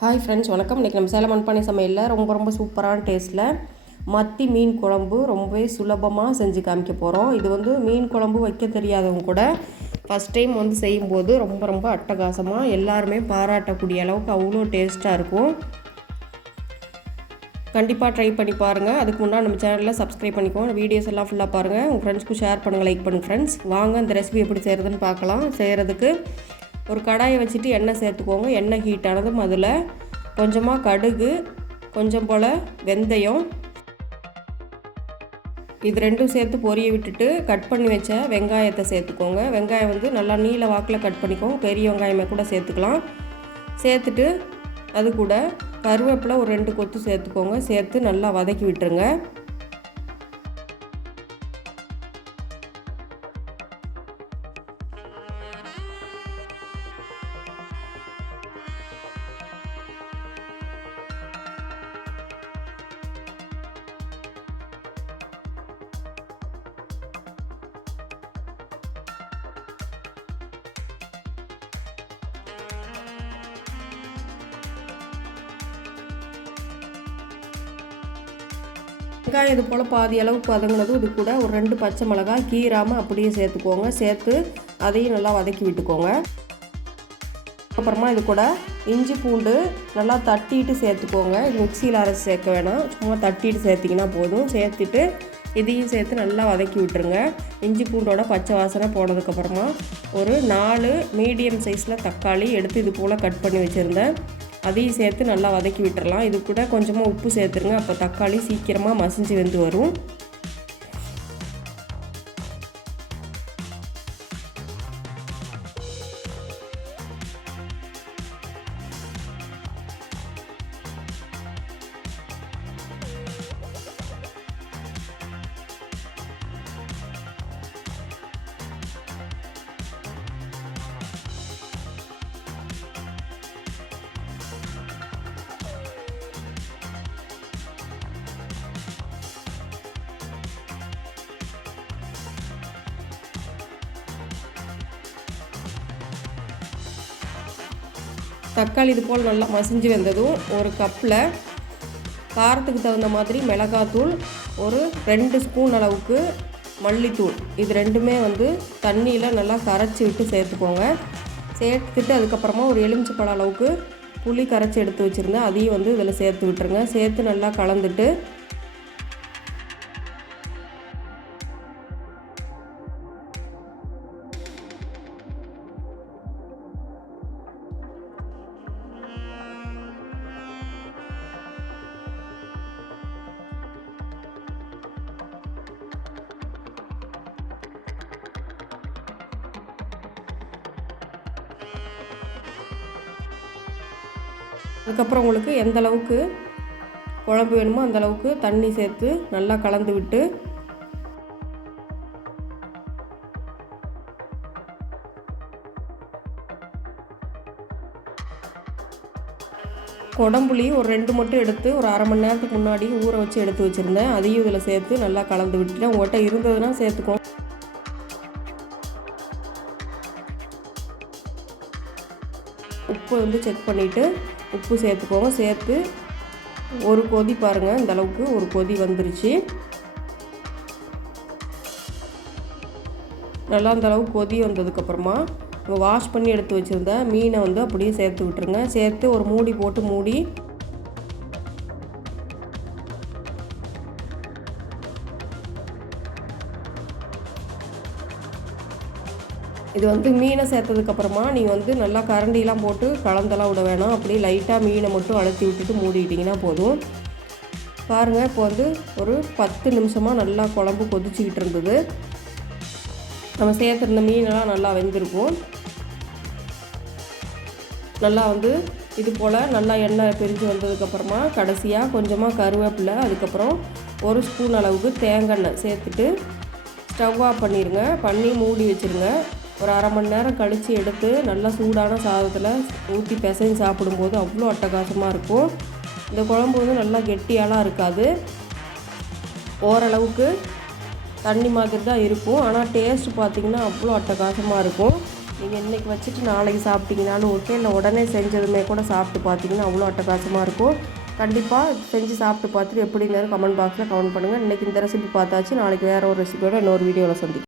Hi friends வணக்கம். இன்றைக்கி நம்ம சேலம் மண்பானை சமையலில் ரொம்ப ரொம்ப சூப்பரான டேஸ்ட்டில் மத்தி மீன் குழம்பு ரொம்பவே சுலபமாக செஞ்சு காமிக்க போகிறோம் இது வந்து மீன் குழம்பு வைக்க தெரியாதவங்க கூட ஃபஸ்ட் டைம் வந்து செய்யும்போது ரொம்ப ரொம்ப அட்டகாசமாக எல்லாருமே பாராட்டக்கூடிய அளவுக்கு அவ்வளோ டேஸ்ட்டாக இருக்கும். கண்டிப்பாக ட்ரை பண்ணி பாருங்கள் அதுக்கு முன்னாடி நம்ம சேனலில் சப்ஸ்கிரைப் பண்ணிக்கோங்க. வீடியோஸ் எல்லாம் ஃபுல்லாக பாருங்கள் உங்கள் ஃப்ரெண்ட்ஸ்க்கும் ஷேர் பண்ணுங்கள் லைக் பண்ணுங்கள் ஃப்ரெண்ட்ஸ் வாங்க இந்த ரெசிபி எப்படி செய்கிறதுன்னு பார்க்கலாம். செய்கிறதுக்கு ஒரு கடாயை வச்சுட்டு எண்ணெய் சேர்த்துக்கோங்க. எண்ணெய் ஹீட் ஆனதும் அதில் கொஞ்சமாக கடுகு கொஞ்சம் போல் வெந்தயம். இது ரெண்டும் சேர்த்து பொரிய விட்டுட்டு கட் பண்ணி வச்ச வெங்காயத்தை சேர்த்துக்கோங்க. வெங்காயம் வந்து நல்லா நீல வாக்கில் கட் பண்ணிக்கோங்க. பெரிய வெங்காயமே கூட சேர்த்துக்கலாம். சேர்த்துட்டு அது கூட கருவேப்பிலை ஒரு ரெண்டு கொத்து சேர்த்துக்கோங்க. சேர்த்து நல்லா வதக்கி விட்டுருங்க. வெங்காயம் இது போல் பாதி அளவு பதங்கினதும் இது கூட ஒரு ரெண்டு பச்சை மிளகாய் கீராமல் அப்படியே சேர்த்துக்கோங்க. சேர்த்து அதையும் நல்லா வதக்கி விட்டுக்கோங்க. அப்புறமா இது கூட இஞ்சி பூண்டு நல்லா தட்டிட்டு சேர்த்துக்கோங்க. இது மிக்சியில் அரைச்சி சேர்க்க வேணாம். சும்மா தட்டிட்டு சேர்த்திங்கன்னா போதும். சேர்த்துட்டு இதையும் சேர்த்து நல்லா வதக்கி விட்டுருங்க. இஞ்சி பூண்டோட பச்சை வாசனை போனதுக்கப்புறமா ஒரு நாலு மீடியம் சைஸில் தக்காளி எடுத்து இது போல் கட் பண்ணி வச்சுருந்தேன். அதையும் சேர்த்து நல்லா வதக்கி விட்டுறலாம். இது கூட கொஞ்சமாக உப்பு சேர்த்துருங்க. அப்போ தக்காளி சீக்கிரமாக மசிஞ்சு வெந்து வரும். தக்காளி இது போல் நல்லா மசிஞ்சு வந்ததும் ஒரு கப்பில் காரத்துக்கு தகுந்த மாதிரி மிளகாத்தூள் ஒரு ரெண்டு ஸ்பூன் அளவுக்கு மல்லித்தூள். இது ரெண்டுமே வந்து தண்ணியில் நல்லா கரைச்சி விட்டு சேர்த்துக்கோங்க. சேர்த்துட்டு அதுக்கப்புறமா ஒரு எலுமிச்சை பழம் அளவுக்கு புளி கரைச்சி எடுத்து வச்சுருந்தேன். அதையும் வந்து இதில் சேர்த்து விட்டுருங்க. சேர்த்து நல்லா கலந்துட்டு அதுக்கப்புறம் உங்களுக்கு எந்த அளவுக்கு குழம்பு வேணுமோ அந்த அளவுக்கு தண்ணி சேர்த்து நல்லா கலந்து விட்டு குடம்புளி ஒரு ரெண்டு மட்டும் எடுத்து ஒரு அரை மணி நேரத்துக்கு முன்னாடி ஊற வச்சு எடுத்து வச்சுருந்தேன். அதையும் இதில் சேர்த்து நல்லா கலந்து விட்டுட்டேன். உங்கள்கிட்ட இருந்ததுன்னா சேர்த்துக்கோ. உப்பு வந்து செக் பண்ணிவிட்டு உப்பு சேர்த்துக்கோங்க. சேர்த்து ஒரு கொதி பாருங்கள் இந்த அளவுக்கு ஒரு கொதி வந்துருச்சு. நல்லா அந்த அளவுக்கு கொதி வந்ததுக்கப்புறமா வாஷ் பண்ணி எடுத்து வச்சுருந்த மீனை வந்து அப்படியே சேர்த்து விட்டுருங்க. சேர்த்து ஒரு மூடி போட்டு மூடி இது வந்து மீனை சேர்த்ததுக்கப்புறமா நீங்கள் வந்து நல்லா கரண்டிலாம் போட்டு கலந்தெல்லாம் விட வேணாம். அப்படியே லைட்டாக மீனை மட்டும் அழுத்தி விட்டுட்டு மூடிக்கிட்டிங்கன்னா போதும். பாருங்கள் இப்போ வந்து ஒரு பத்து நிமிஷமாக நல்லா குழம்பு கொதிச்சிக்கிட்டு இருந்தது. நம்ம சேர்த்துருந்த மீனெல்லாம் நல்லா வெந்திருக்கும். நல்லா வந்து இது போல் நல்லா எண்ணெய் பிரிஞ்சு வந்ததுக்கப்புறமா கடைசியாக கொஞ்சமாக கருவேப்பிலை அதுக்கப்புறம் ஒரு ஸ்பூன் அளவுக்கு தேங்காய் சேர்த்துட்டு ஸ்டவ் ஆஃப் பண்ணிடுங்க பண்ணி மூடி வச்சுருங்க. ஒரு அரை மணி நேரம் கழித்து எடுத்து நல்லா சூடான சாதத்தில் ஊற்றி பிசைஞ்சு சாப்பிடும்போது அவ்வளோ அட்டகாசமாக இருக்கும். இந்த குழம்பு வந்து நல்லா கெட்டியாலாம் இருக்காது. ஓரளவுக்கு தண்ணி மாதிரி தான் இருக்கும். ஆனால் டேஸ்ட் பார்த்திங்கன்னா அவ்வளோ அட்டகாசமாக இருக்கும். நீங்கள் இன்றைக்கி வச்சுட்டு நாளைக்கு சாப்பிட்டீங்கனாலும் ஓகே இல்லை உடனே செஞ்சதுமே கூட சாப்பிட்டு பார்த்தீங்கன்னா அவ்வளோ அட்டகாசமாக இருக்கும். கண்டிப்பாக செஞ்சு சாப்பிட்டு பார்த்துட்டு எப்படி இருந்தாலும் கமெண்ட் பாக்ஸில் கமெண்ட் பண்ணுங்கள் இன்றைக்கி இந்த ரெசிபி பார்த்தாச்சு. நாளைக்கு வேறு ஒரு ரெசிபியோட இன்னொரு வீடியோவில் சந்திக்கும்